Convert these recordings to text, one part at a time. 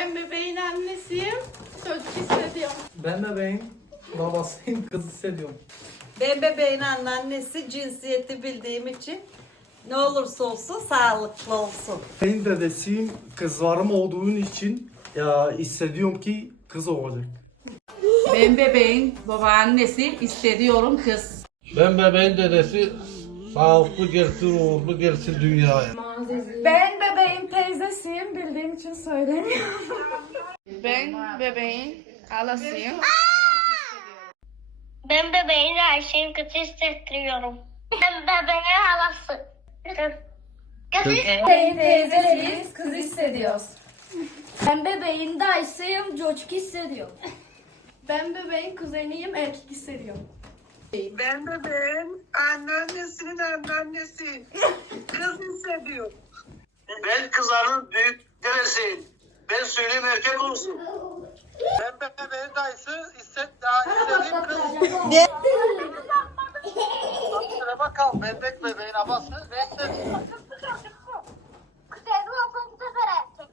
Ben bebeğin annesiyim. Çocuk hissediyorum. Ben bebeğin babasıyım, kız hissediyorum. Ben bebeğin anneannesi cinsiyeti bildiğim için ne olursa olsun sağlıklı olsun. Ben dedesiyim, kızlarım olduğun için ya hissediyorum ki kız olacak. Ben bebeğin babaannesi istediyorum kız. Ben bebeğin dedesi sağlıklı gelsin, uğurlu gelsin dünyaya. Ben için söylemiyorum. Ben bebeğin halasıyım. Ben bebeğin her şeyin kötü hissettiriyorum. Ben bebeğin halası. Kız Bebeğin teyzesiyiz, kız hissediyoruz. Ben bebeğin dayısıyım, çocuk hissediyorum. Ben bebeğin kuzeniyim. Erkek hissediyorum. Ben de ben anneannesinin anneannesi. Kız hissediyor. Ben kızların büyük dedesiyim. Ben söyleyeyim erkek olsun. Ben bebeğin dayısı hisset, daha istediğim kız. Şöyle bakalım bebek bebeğin babası ne hissediyor? Kuzeyli olsun bu sefer erkek.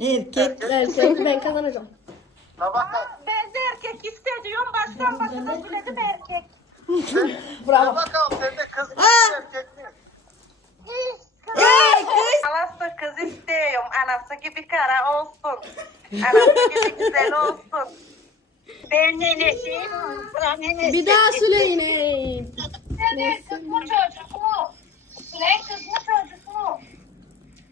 Erkek. Erkek ben kazanacağım. La bakalım. Ben de erkek hissediyorum. Baştan başına söyledim erkek. La bakalım sen de kız mı erkek mi? Halası kız istiyorum. Anası gibi kara olsun. Anası gibi güzel olsun. Ben nenesiyim. Sıra nenesi. Bir daha söyleyin. Ne kız mı çocuk mu? Ne kız mı çocuk mu?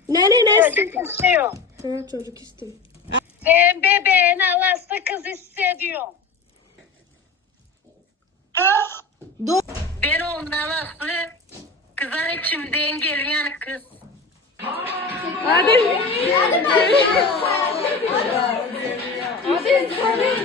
Ne ne ne? Çocuk istiyor. Ha, çocuk istiyorum. Ben bebeğin halası kız hissediyorum. Ben onun halası. Kızlar içimden geliyor yani kız. 啊对。啊对。